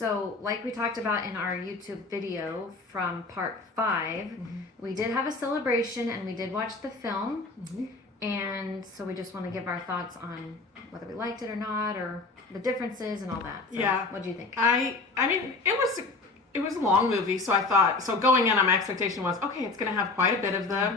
So, like we talked about in our YouTube video from part 5, we did have a celebration and we did watch the film. And so we just want to give our thoughts on whether we liked it or not, or the differences and all that. So what do you think? I mean, it was a long movie, so I thought, so going in, my expectation was, okay, it's going to have quite a bit of the,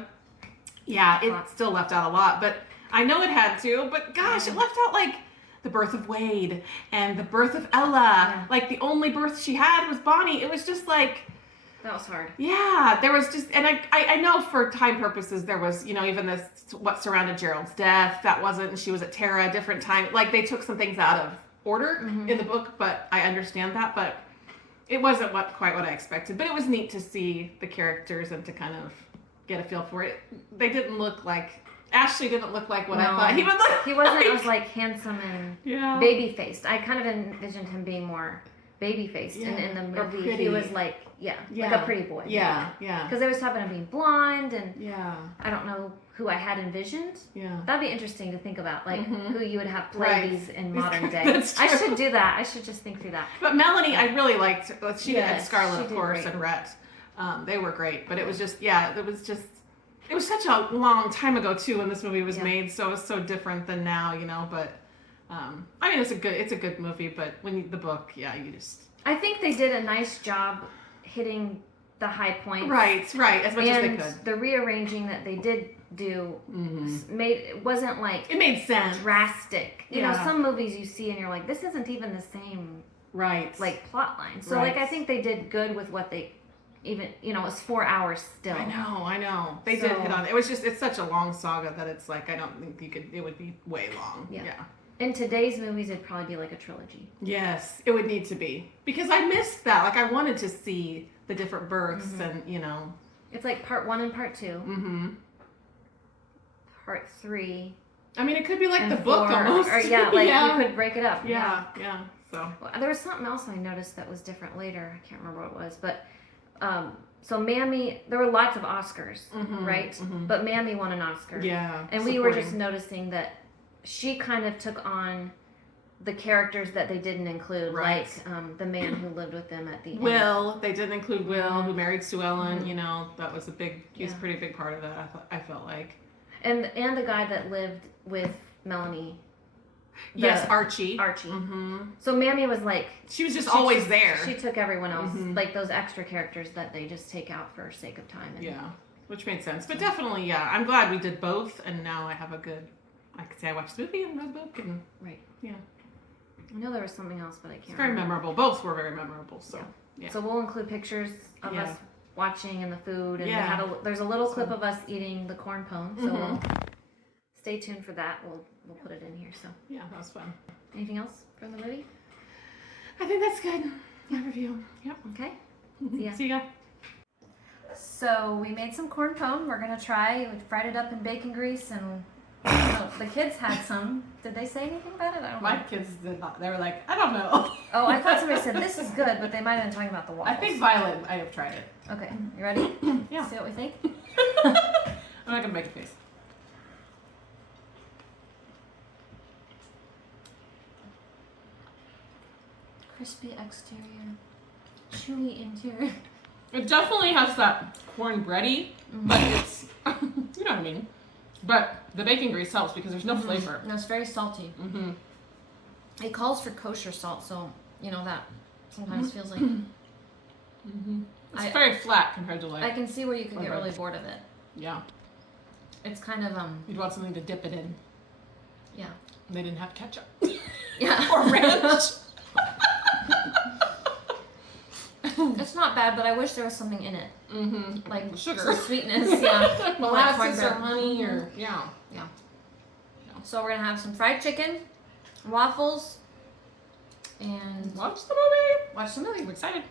it still left out a lot, but I know it had to, but gosh, it left out like the birth of Wade and the birth of Ella. Like the only birth she had was Bonnie. It was just like, that was hard. Yeah, there was just, and I know for time purposes there was, even this, what surrounded Gerald's death, that wasn't, she was at Tara, different time, like they took some things out of order in the book, but I understand that, but it wasn't quite what I expected, but it was neat to see the characters and to kind of get a feel for it. They didn't look like, Ashley didn't look like what I thought he would look. He wasn't as like handsome and baby-faced. I kind of envisioned him being more baby-faced, and in the movie he was like, like a pretty boy. Because they was talking about being blonde, and I don't know who I had envisioned. That'd be interesting to think about, like who you would have play these in modern day. I should do that. I should just think through that. But Melanie, I really liked. She had Scarlett, of course, and Rhett. They were great, but it was just, it was such a long time ago too when this movie was made, so it's so different than now, but I mean, it's a good movie, but when the book, you just, I think they did a nice job hitting the high points, right, as much as they could. The rearranging that they did do it wasn't like, it made sense, drastic. You know, some movies you see and you're like, this isn't even the same like plot line. So like I think they did good with what they even, it's 4 hours still. I know. They did hit on it. It was just, it's such a long saga that it's like, I don't think it would be way long. Yeah. In today's movies, it'd probably be like a trilogy. Yes, it would need to be. Because I missed that. Like, I wanted to see the different births and, It's like part 1 and part 2. Part 3. I mean, it could be like the book almost. Or, you could break it up. Yeah. So. Well, there was something else I noticed that was different later. I can't remember what it was, but... so Mammy, there were lots of Oscars, right? But Mammy won an Oscar. Yeah. And we were just noticing that she kind of took on the characters that they didn't include, like the man who lived with them at the end. They didn't include Will, who married Sue Ellen. That was he was a pretty big part of that, I felt like. And the guy that lived with Melanie. Yes, Archie. So Mammy was like... She was just always there. She took everyone else, like those extra characters that they just take out for sake of time. And, which made sense. But definitely, I'm glad we did both, and now I have a good... I could say I watched the movie and read the book, and... Right. Yeah. I know there was something else, but I can't remember. Very memorable. Both were very memorable, so... Yeah. So we'll include pictures of us watching and the food, and there's a little clip of us eating the corn pone, so we'll... Stay tuned for that. We'll put it in here. So yeah, that was fun. Anything else from the movie? I think that's good. Review. Yep. Okay. See ya. So we made some corn pone. We're gonna try. We fried it up in bacon grease, and the kids had some. Did they say anything about it? I don't know. My kids did not. They were like, I don't know. Oh, I thought somebody said this is good, but they might have been talking about the waffles. I think Violet might have tried it. Okay. You ready? Yeah. See what we think. I'm not gonna make a face. Crispy exterior, chewy interior. It definitely has that cornbready, but it's, you know what I mean. But the bacon grease helps because there's no flavor. No, it's very salty. It calls for kosher salt, so that sometimes feels like. It's very flat compared to like. I can see where you could get really bored of it. Yeah. It's kind of You'd want something to dip it in. Yeah. And they didn't have ketchup. Yeah. Or ranch. It's not bad, but I wish there was something in it. Like sugar, some sweetness, yeah. Molasses or honey or yeah. So we're gonna have some fried chicken, waffles, and watch the movie. Watch the movie. We're excited.